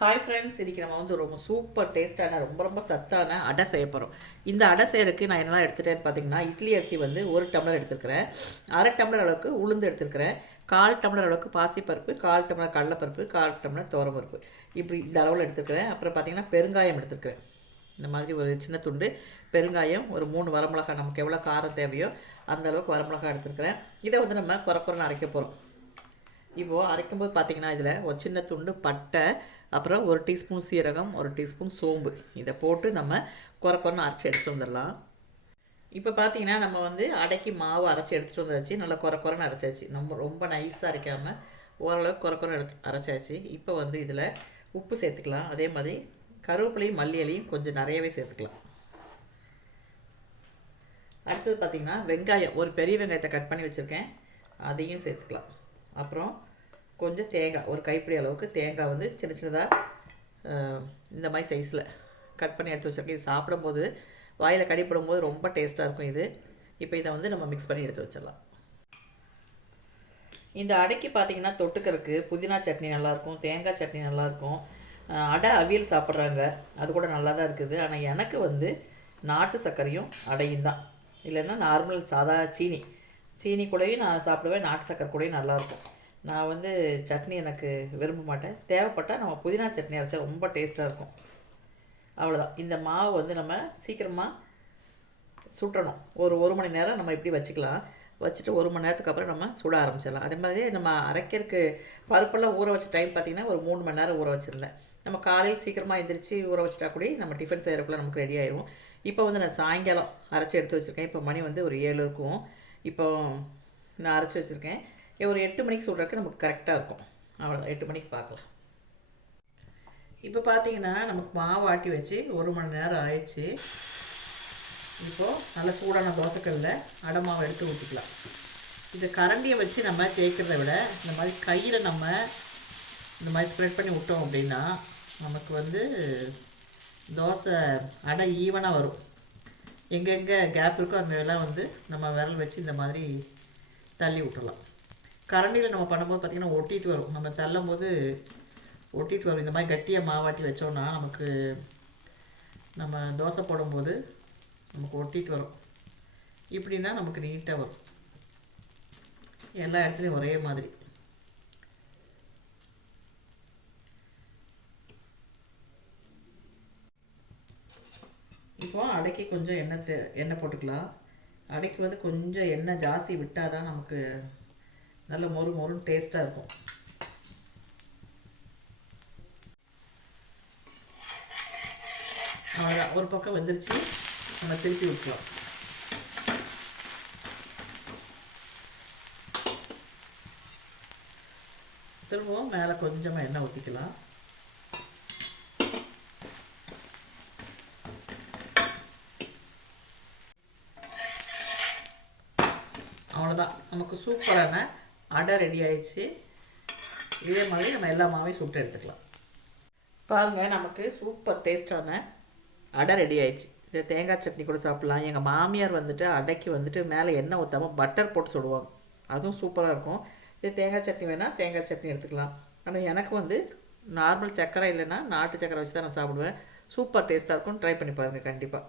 Hi friends இன்றைக்கி நம்ம வந்து ரொம்ப சூப்பர் டேஸ்ட்டான ரொம்ப ரொம்ப சத்தான அடை செய்ய போகிறோம் இந்த அடை செய்யறதுக்கு நான் என்னெல்லாம் எடுத்துகிட்டேன்னு பார்த்தீங்கன்னா இட்லி அரிசி வந்து ஒரு டம்ளர் எடுத்துருக்கிறேன். அரை டம்ளர் அளவுக்கு உளுந்து எடுத்துருக்கிறேன். கால் டம்ளர் அளவுக்கு பாசிப்பருப்பு கால் டம்ளர் கடலைப்பருப்பு கால் டம்ளர் தோரப்பருப்பு இப்படி இந்த அளவில் எடுத்துருக்கிறேன். அப்புறம் பார்த்தீங்கன்னா பெருங்காயம் எடுத்துருக்கிறேன். இந்த மாதிரி ஒரு சின்ன துண்டு பெருங்காயம் ஒரு மூணு வரமிளகாய் நமக்கு எவ்வளோ காரம் தேவையோ அந்த அளவுக்கு வரமிளகாய் எடுத்துருக்கிறேன். இதை வந்து நம்ம குறை குறைன்னு அரைக்க போகிறோம் இப்போது அரைக்கும்போது பார்த்தீங்கன்னா இதில் ஒரு சின்ன துண்டு பட்டை அப்புறம் ஒரு டீஸ்பூன் சீரகம் ஒரு டீஸ்பூன் சோம்பு. இதை போட்டு நம்ம குறை குறைன்னு அரைச்சி எடுத்துகிட்டு வந்துடலாம். இப்போ பார்த்தீங்கன்னா நம்ம வந்து அடைக்கி மாவு அரைச்சி எடுத்துகிட்டு வந்தாச்சு. நல்லா குறை குறைன்னு அரைச்சாச்சு. நம்ம ரொம்ப நைஸாக அரைக்காமல் ஓரளவுக்கு குறை குறை எடுத்து அரைச்சாச்சு. இப்போ வந்து இதில் உப்பு சேர்த்துக்கலாம். அதே மாதிரி கருவேப்பிலையும் மல்லியலையும் கொஞ்சம் நிறையவே சேர்த்துக்கலாம். அடுத்தது பார்த்திங்கன்னா வெங்காயம். ஒரு பெரிய வெங்காயத்தை கட் பண்ணி வச்சுருக்கேன். அதையும் சேர்த்துக்கலாம். அப்புறம் கொஞ்சம் தேங்காய் ஒரு கைப்பிடி அளவுக்கு தேங்காய் வந்து சின்ன சின்னதாக இந்த மாதிரி சைஸில் கட் பண்ணி எடுத்து வச்சுருக்கேன். இது சாப்பிடும்போது வாயில் கடிப்படும்போது ரொம்ப டேஸ்ட்டாக இருக்கும் இது. இப்போ இதை வந்து நம்ம மிக்ஸ் பண்ணி எடுத்து வச்சிடலாம். இந்த அடைக்கு பார்த்தீங்கன்னா தொட்டுக்கிறதுக்கு புதினா சட்னி நல்லாயிருக்கும் தேங்காய் சட்னி நல்லாயிருக்கும் அடை அவியல் சாப்பிட்றாங்க. அது கூட நல்லா தான் இருக்குது. ஆனால் எனக்கு வந்து நாட்டு சர்க்கரையும் அடையும் தான். இல்லைன்னா நார்மல் சாதா சீனி. சீனி கூடயும் நான் சாப்பிடுவேன். நாட்டு சக்கரை கூடயும் நல்லாயிருக்கும். நான் வந்து சட்னி எனக்கு விரும்ப மாட்டேன். தேவைப்பட்டால் நம்ம புதினா சட்னி அரைச்சா ரொம்ப டேஸ்ட்டாக இருக்கும். அவ்வளோதான் இந்த மாவு வந்து நம்ம சீக்கிரமாக சுட்டணும். ஒரு ஒரு மணி நேரம் நம்ம இப்படி வச்சுக்கலாம். வச்சுட்டு ஒரு மணி நேரத்துக்கு அப்புறம் நம்ம சுட ஆரம்பிச்சிடலாம். அதே மாதிரி நம்ம அரைக்கிறதுக்கு பருப்பெல்லாம் ஊற வச்ச டைம் பார்த்திங்கன்னா ஒரு மூணு மணி நேரம் ஊற வச்சுருந்தேன். நம்ம காலையில் சீக்கிரமாக எந்திரிச்சு ஊற வச்சிட்டா கூட நம்ம டிஃபன் செய்கிறக்குள்ளே நமக்கு ரெடி ஆயிடும் இப்போ வந்து நான் சாயங்காலம் அரைச்சி எடுத்து வச்சுருக்கேன். இப்போ மணி வந்து ஒரு ஏழு இருக்கும். இப்போது நான் அரைச்சி வச்சுருக்கேன். ஒரு எட்டு மணிக்கு சொல்கிறதுக்கு நமக்கு கரெக்டாக இருக்கும். அவ்வளோதான் எட்டு மணிக்கு பார்க்கலாம். இப்போ பார்த்தீங்கன்னா நமக்கு மாவு ஆட்டி வச்சு ஒரு மணி நேரம் ஆயிடுச்சு. இப்போது நல்ல சூடான தோசைக்கல்ல அடை மாவு எடுத்து ஊற்றிக்கலாம் இந்த கரண்டியை வச்சு நம்ம தேய்க்கிறத விட இந்த மாதிரி கையில் நம்ம இந்த மாதிரி ஸ்ப்ரெட் பண்ணி விட்டோம் அப்படின்னா நமக்கு வந்து தோசை அடை ஈவனாக வரும். எங்கெங்கே கேப் இருக்கோ அங்கெல்லாம் வந்து நம்ம விரல் வச்சு இந்த மாதிரி தள்ளி விட்டுறலாம். கரண்டியில் நம்ம பண்ணும்போது பார்த்திங்கன்னா ஒட்டிட்டு வரும். நம்ம தள்ளும் போது ஒட்டிட்டு வரும். இந்த மாதிரி கட்டியாக மாவாட்டி வச்சோன்னா நமக்கு நம்ம தோசை போடும்போது நமக்கு ஒட்டிட்டு வரும். இப்படின்னா நமக்கு நீட்டாக வரும். எல்லா இடத்துலையும் ஒரே மாதிரி. இப்போ அடைக்கி கொஞ்சம் எண்ணெய் தே எண்ணெய் போட்டுக்கலாம். அடைக்கு வந்து கொஞ்சம் எண்ணெய் ஜாஸ்தி விட்டால் தான் நமக்கு நல்ல மொறு மொறுன்னு டேஸ்ட்டாக இருக்கும். அவ்வளோதான் ஒரு பக்கம் வந்துருச்சு. நம்ம திருப்பி விட்டுலாம் திரும்பவும் மேலே கொஞ்சமாக எண்ணெய் ஊற்றிக்கலாம் அவ்வளோதான் நமக்கு சூப்பரான அடை ரெடி ஆயிடுச்சு. இதே மாதிரி நம்ம எல்லா மாவையும் சுட்டு எடுத்துக்கலாம். பாருங்கள் நமக்கு சூப்பர் டேஸ்டான அடை ரெடி ஆயிடுச்சு. இது தேங்காய் சட்னி கூட சாப்பிட்லாம். எங்கள் மாமியார் வந்துட்டு அடைக்கு வந்துட்டு மேலே எண்ணெய் ஊற்றாமல் பட்டர் போட்டு சுடுவாங்க. அதுவும் சூப்பராக இருக்கும். இது தேங்காய் சட்னி வேணால் தேங்காய் சட்னி எடுத்துக்கலாம். ஆனால் எனக்கு வந்து நார்மல் சக்கரை இல்லைன்னா நாட்டு சக்கரை வச்சு தான் நான் சாப்பிடுவேன். சூப்பர் டேஸ்ட்டாக இருக்கும். ட்ரை பண்ணி பாருங்கள் கண்டிப்பாக